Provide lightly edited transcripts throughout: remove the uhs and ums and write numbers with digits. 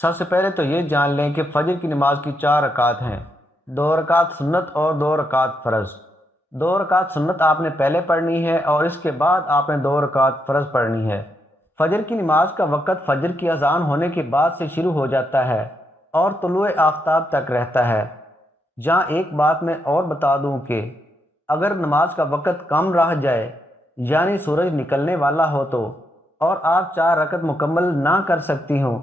سب سے پہلے تو یہ جان لیں کہ فجر کی نماز کی 4 رکعات ہیں، 2 رکعات سنت اور 2 رکعات فرض۔ 2 رکعات سنت آپ نے پہلے پڑھنی ہے اور اس کے بعد آپ نے 2 رکعات فرض پڑھنی ہے۔ فجر کی نماز کا وقت فجر کی اذان ہونے کے بعد سے شروع ہو جاتا ہے اور طلوع آفتاب تک رہتا ہے۔ جہاں ایک بات میں اور بتا دوں کہ اگر نماز کا وقت کم رہ جائے یعنی سورج نکلنے والا ہو تو اور آپ 4 رکعت مکمل نہ کر سکتی ہوں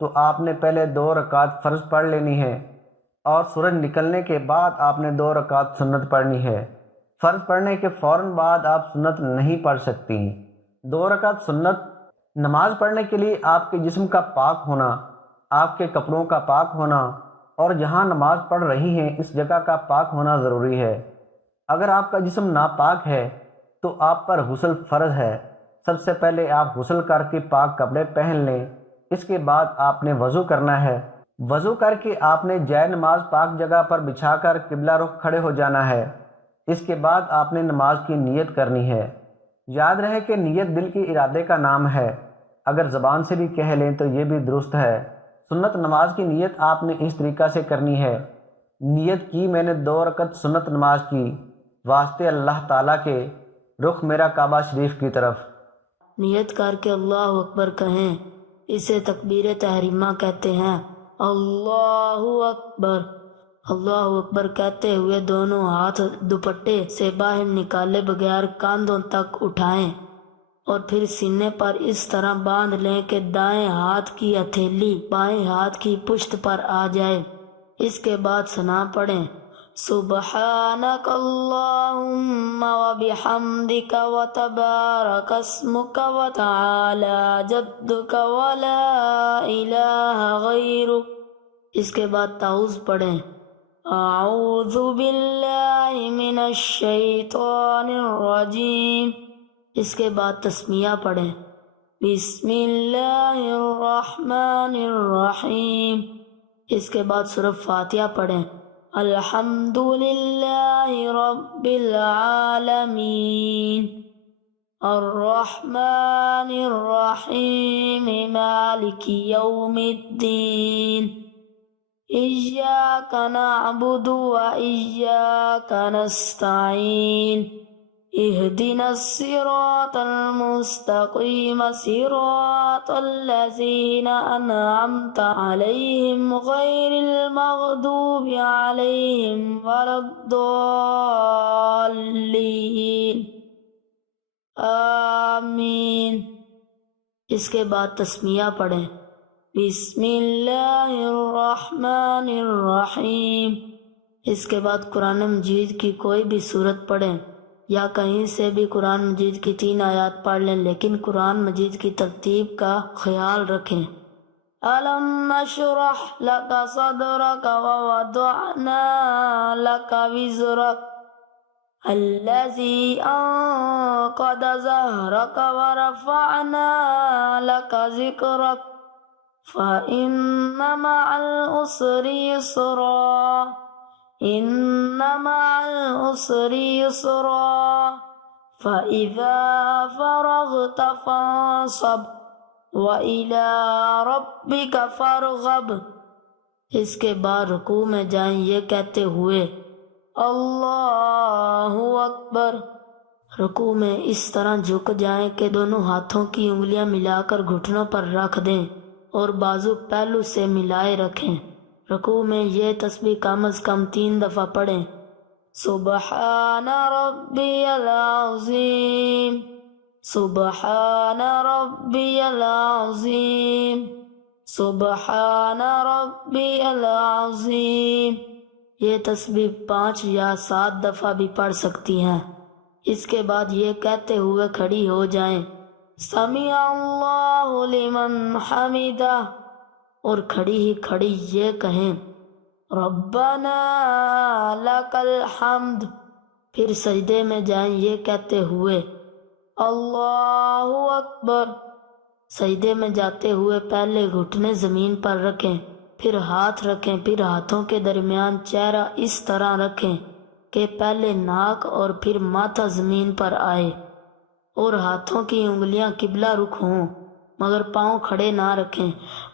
تو آپ نے پہلے 2 رکعت فرض پڑھ لینی ہے اور سورج نکلنے کے بعد آپ نے 2 رکعت سنت پڑھنی ہے۔ فرض پڑھنے کے فوراً بعد آپ سنت نہیں پڑھ سکتی۔ 2 رکعت سنت نماز پڑھنے کے لیے آپ کے جسم کا پاک ہونا، آپ کے کپڑوں کا پاک ہونا اور جہاں نماز پڑھ رہی ہیں اس جگہ کا پاک ہونا ضروری ہے۔ اگر آپ کا جسم ناپاک ہے تو آپ پر غسل فرض ہے۔ سب سے پہلے آپ غسل کر کے پاک کپڑے پہن لیں، اس کے بعد آپ نے وضو کرنا ہے۔ وضو کر کے آپ نے جائے نماز پاک جگہ پر بچھا کر قبلہ رخ کھڑے ہو جانا ہے۔ اس کے بعد آپ نے نماز کی نیت کرنی ہے۔ یاد رہے کہ نیت دل کے ارادے کا نام ہے، اگر زبان سے بھی کہہ لیں تو یہ بھی درست ہے۔ سنت نماز کی نیت آپ نے اس طریقہ سے کرنی ہے، نیت کی میں نے 2 رکعت سنت نماز کی واسطے اللہ تعالیٰ کے، رخ میرا کعبہ شریف کی طرف۔ نیت کر کے اللہ اکبر کہیں، اسے تکبیر تحریمہ کہتے ہیں۔ اللہ اکبر، اللہ اکبر کہتے ہوئے دونوں ہاتھ دوپٹے سے باہر نکالے بغیر کاندھوں تک اٹھائیں اور پھر سینے پر اس طرح باندھ لیں کہ دائیں ہاتھ کی ہتھیلی بائیں ہاتھ کی پشت پر آ جائے۔ اس کے بعد ثنا پڑھیں، سبحانک اللہم وبحمدک وتبارک اسمک وتعالی جدک ولا الہ غیرک۔ اس کے بعد تعوذ پڑھیں، اعوذ باللہ من الشیطان الرجیم۔ اس کے بعد تسمیہ پڑھیں، بسم اللہ الرحمن الرحیم۔ اس کے بعد سورہ فاتحہ پڑھیں، الحمد للہ رب العالمین الرحمن الرحیم مالک یوم الدین ایاک نعبد و ایاک نستعین اہدنا الصراط المستقیم صراط الذین انعمت علیہم غیر المغضوب علیہم ولا الضالین آمین۔ اس کے بعد تسمیہ پڑھیں، بسم اللہ الرحمن الرحیم۔ اس کے بعد قرآن مجید کی کوئی بھی سورت پڑھیں یا کہیں سے بھی قرآن مجید کی 3 آیات پڑھ لیں، لیکن قرآن مجید کی ترتیب کا خیال رکھیں۔ أَلَمْ نَشْرَحْ لَكَ صَدْرَكَ وَوَضَعْنَا لَكَ وِزْرَكَ الَّذِي أَنقَضَ ظَهْرَكَ وَرَفَعْنَا لَكَ ذِكْرَكَ فَإِنَّ مَعَ الْعُسْرِ يُسْرًا إِنَّ مَعَ الْعُسْرِ يُسْرًا فَإِذَا فَرَغْتَ فَانصَبْ وَإِلَى رَبِّكَ فَارْغَب۔ اس کے بعد رکوع میں جائیں یہ کہتے ہوئے اللہ اکبر۔ رکوع میں اس طرح جھک جائیں کہ دونوں ہاتھوں کی انگلیاں ملا کر گھٹنوں پر رکھ دیں اور بازو پہلو سے ملائے رکھیں۔ رکوع میں یہ تسبیح کم از کم 3 دفعہ پڑھیں، سبحان ربی العظیم، سبحان ربی العظیم، سبحان ربی العظیم۔ یہ تسبیح 5 یا 7 دفعہ بھی پڑھ سکتی ہیں۔ اس کے بعد یہ کہتے ہوئے کھڑی ہو جائیں، سمیع اللہ لمن حمدہ، اور کھڑی ہی کھڑی یہ کہیں، ربنا لک الحمد۔ پھر سجدے میں جائیں یہ کہتے ہوئے اللہ اکبر۔ سجدے میں جاتے ہوئے پہلے گھٹنے زمین پر رکھیں، پھر ہاتھ رکھیں، پھر ہاتھوں کے درمیان چہرہ اس طرح رکھیں کہ پہلے ناک اور پھر ماتھا زمین پر آئے اور ہاتھوں کی انگلیاں قبلہ رخ ہوں، مگر پاؤں کھڑے نہ رکھیں۔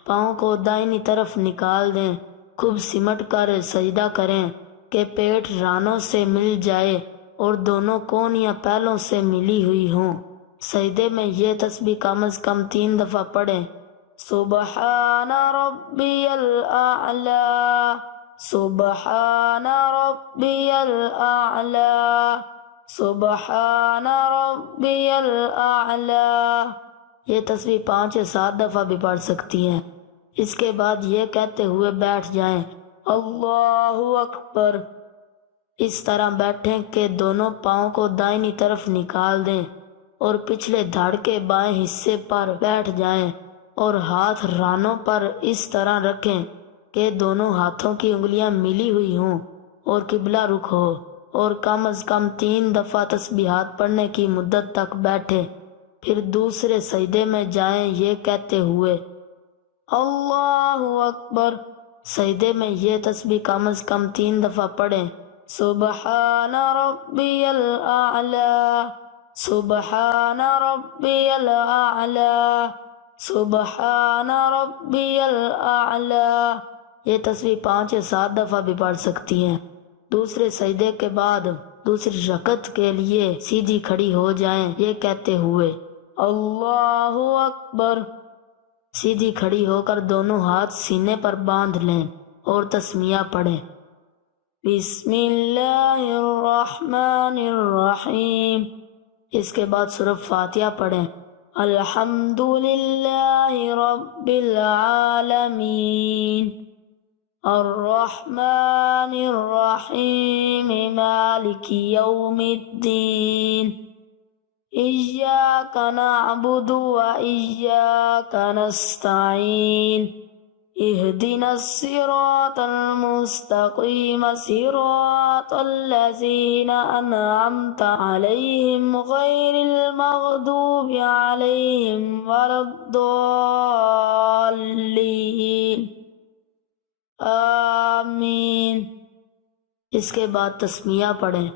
پاؤں کو دائنی طرف نکال دیں، خوب سمٹ کر سجدہ کریں کہ پیٹ رانوں سے مل جائے اور دونوں کونیاں پہلوں سے ملی ہوئی ہوں۔ سجدے میں یہ تسبیح کم از کم 3 دفعہ پڑھیں۔ سبحان ربی الاعلی، سبحان ربی الاعلی، سبحان ربی الاعلی۔ یہ تسبیح 5 یا 7 دفعہ بھی پڑھ سکتی ہیں۔ اس کے بعد یہ کہتے ہوئے بیٹھ جائیں، اللہ اکبر۔ اس طرح بیٹھیں کہ دونوں پاؤں کو دائنی طرف نکال دیں اور پچھلے دھڑ کے بائیں حصے پر بیٹھ جائیں اور ہاتھ رانوں پر اس طرح رکھیں کہ دونوں ہاتھوں کی انگلیاں ملی ہوئی ہوں اور قبلہ رخ ہو، اور کم از کم 3 دفعہ تسبیحات پڑھنے کی مدت تک بیٹھیں۔ پھر دوسرے سجدے میں جائیں یہ کہتے ہوئے اللہ اکبر۔ سجدے میں یہ تسبیح کم از کم 3 دفعہ پڑھیں، سبحان ربی الاعلی، سبحان ربی الاعلی، سبحان ربی الاعلی۔ یہ تسبیح 5 یا 7 دفعہ بھی پڑھ سکتی ہیں۔ دوسرے سجدے کے بعد دوسری رکعت کے لیے سیدھی کھڑی ہو جائیں یہ کہتے ہوئے اللہ اکبر۔ سیدھی کھڑی ہو کر دونوں ہاتھ سینے پر باندھ لیں اور تسمیہ پڑھیں، بسم اللہ الرحمن الرحیم۔ اس کے بعد سورۃ فاتحہ پڑھیں، الحمد للہ رب العالمین، الرحمن الرحیم، مالک یوم الدین، ایاک نعبد و ایاک نستعین، اہدنا الصراط المستقیم، صراط الذین انعمت علیہم غیر المغضوب علیہم ولا الضالین، آمین۔ اس کے بعد تسمیہ پڑھیں،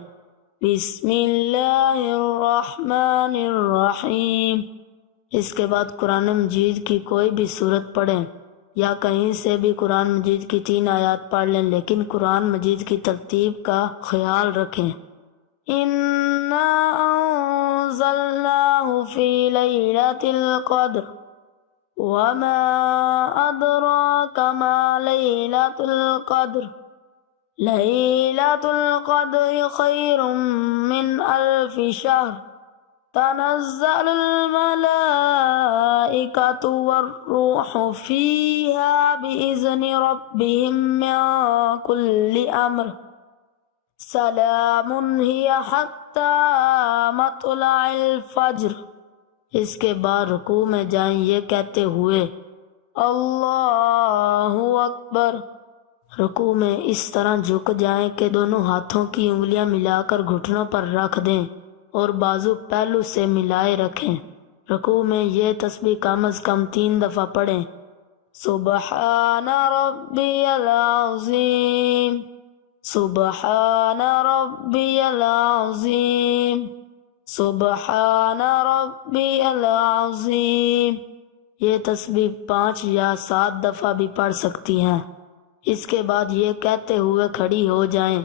بسم اللہ الرحمن الرحیم۔ اس کے بعد قرآن مجید کی کوئی بھی سورت پڑھیں یا کہیں سے بھی قرآن مجید کی 3 آیات پڑھ لیں، لیکن قرآن مجید کی ترتیب کا خیال رکھیں۔ اِنَّا أَنزَلْنَاهُ فِي لَيْلَةِ الْقَدْرِ وَمَا أَدْرَاكَ مَا لَيْلَةُ الْقَدْرِ لَيْلَةُ الْقَدْرِ خَيْرٌ مِّنْ أَلْفِ شَهْرٍ تَنَزَّلُ الْمَلَائِكَةُ وَالرُّوحُ فِيهَا بِإِذْنِ رَبِّهِم مِّن كُلِّ أَمْرٍ سَلَامٌ هِيَ حَتَّى مَطْلَعِ الْفَجْرِ۔ اس کے بعد رکوع میں جائیں یہ کہتے ہوئے اللہ اکبر۔ رکوع میں اس طرح جھک جائیں کہ دونوں ہاتھوں کی انگلیاں ملا کر گھٹنوں پر رکھ دیں اور بازو پہلو سے ملائے رکھیں۔ رکوع میں یہ تسبیح کم از کم 3 دفعہ پڑھیں، سبحان ربی العظیم، سبحان ربی العظیم، سبحان ربی العظیم۔ یہ تسبیح 5 یا 7 دفعہ بھی پڑھ سکتی ہیں۔ اس کے بعد یہ کہتے ہوئے کھڑی ہو جائیں،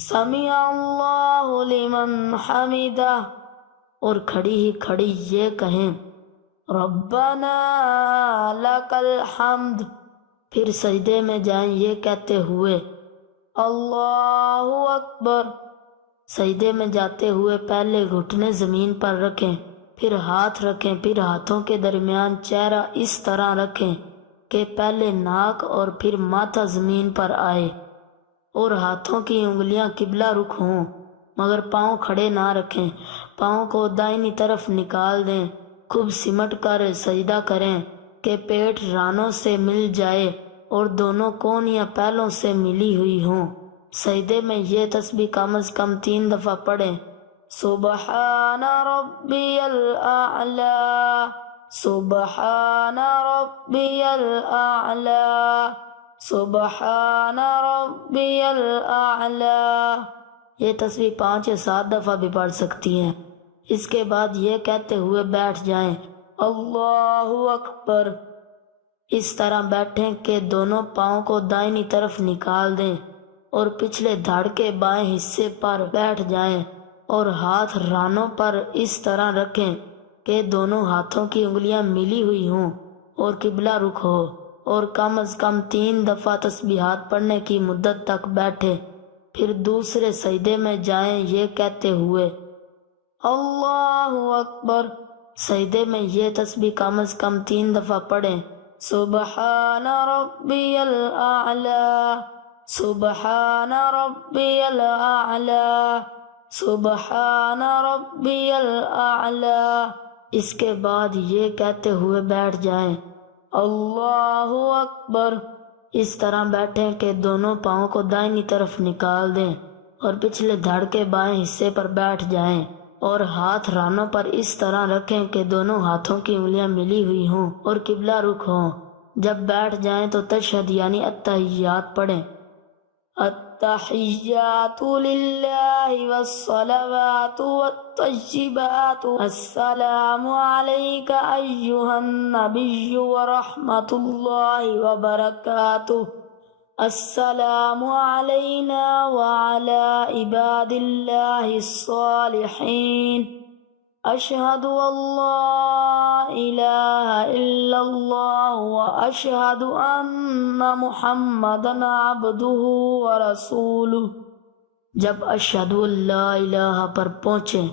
سمیع اللہ لمن حمدہ، اور کھڑی ہی کھڑی یہ کہیں، ربنا لک الحمد۔ پھر سجدے میں جائیں یہ کہتے ہوئے اللہ اکبر۔ سجدے میں جاتے ہوئے پہلے گھٹنے زمین پر رکھیں، پھر ہاتھ رکھیں، پھر ہاتھوں کے درمیان چہرہ اس طرح رکھیں کہ پہلے ناک اور پھر ماتھا زمین پر آئے اور ہاتھوں کی انگلیاں قبلہ رخ ہوں، مگر پاؤں کھڑے نہ رکھیں۔ پاؤں کو دائنی طرف نکال دیں، خوب سمٹ کر سجدہ کریں کہ پیٹ رانوں سے مل جائے اور دونوں کونیاں پہلوں سے ملی ہوئی ہوں۔ سجدے میں یہ تسبیح کم از کم 3 دفعہ پڑھیں، سبحان ربی الاعلی، سبحان ربی الاعلی، سبحان ربی الاعلی۔ یہ تسبیح 5 یا 7 دفعہ بھی پڑھ سکتی ہیں۔ اس کے بعد یہ کہتے ہوئے بیٹھ جائیں، اللہ اکبر۔ اس طرح بیٹھیں کہ دونوں پاؤں کو دائنی طرف نکال دیں اور پچھلے دھڑ کے بائیں حصے پر بیٹھ جائیں اور ہاتھ رانوں پر اس طرح رکھیں کہ دونوں ہاتھوں کی انگلیاں ملی ہوئی ہوں اور قبلہ رخ ہو، اور کم از کم 3 دفعہ تسبیحات پڑھنے کی مدت تک بیٹھے، پھر دوسرے سجدے میں جائیں یہ کہتے ہوئے اللہ اکبر۔ سجدے میں یہ تسبیح کم از کم 3 دفعہ پڑھیں، سبحان ربی الاعلی، سبحان ربی الاعلی، سبحان ربی الاعلی۔ اس کے بعد یہ کہتے ہوئے بیٹھ جائیں اللہ اکبر۔ اس طرح بیٹھیں کہ دونوں پاؤں کو دائنی طرف نکال دیں اور پچھلے دھڑ کے بائیں حصے پر بیٹھ جائیں اور ہاتھ رانوں پر اس طرح رکھیں کہ دونوں ہاتھوں کی انگلیاں ملی ہوئی ہوں اور قبلہ رخ ہوں۔ جب بیٹھ جائیں تو تشہد یعنی التحیات پڑھیں، التحیات للہ والصلوات والطیبات، السلام علیک ایہا النبی ورحمۃ اللہ وبرکاتہ، السلام علینا وعلی عباد اللہ الصالحین، اشہد ان لا الہ الا اللہ واشہد ان محمدا عبدہ ورسولہ۔ جب اشہد ان لا الہ پر پہنچیں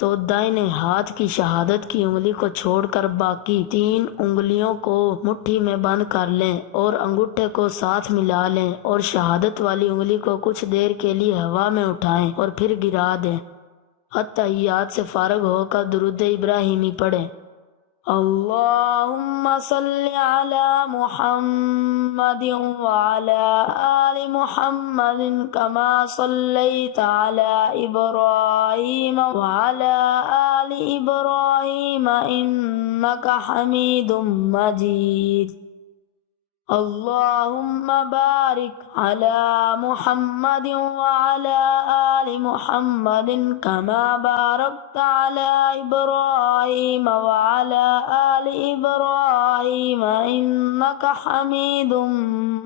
تو دائنے ہاتھ کی شہادت کی انگلی کو چھوڑ کر باقی 3 انگلیوں کو مٹھی میں بند کر لیں اور انگوٹھے کو ساتھ ملا لیں اور شہادت والی انگلی کو کچھ دیر کے لیے ہوا میں اٹھائیں اور پھر گرا دیں۔ التحیات سے فارغ ہو کر درود ابراہیمی پڑھیں، اللہم صلی علی محمد وعلی آل محمد کما صلیت علی ابراہیم وعلی آل ابراہیم انک حمید مجید، اللہم بارک علی محمد وعلی آل محمد کما بارکت علی ابراہیم وعلی آل ابراہیم انک حمید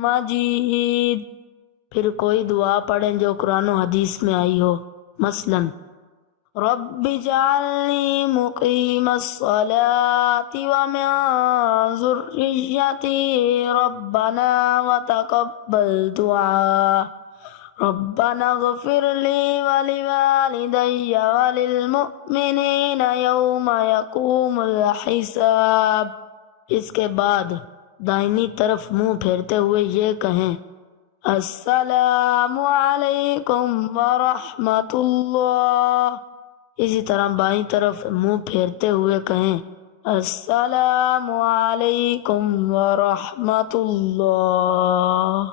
مجید۔ پھر کوئی دعا پڑھیں جو قرآن و حدیث میں آئی ہو، مثلاً رب اجعلنی مقیم الصلاة ومن ذریتی ربنا وتقبل دعا، ربنا اغفر لی ولوالدی وللمؤمنین یوم یقوم الحساب۔ اس کے بعد دائنی طرف منہ پھیرتے ہوئے یہ کہیں السلام علیکم ورحمۃ اللہ۔ اسی طرح بائیں طرف منہ پھیرتے ہوئے کہیں السلام علیکم ورحمۃ اللہ۔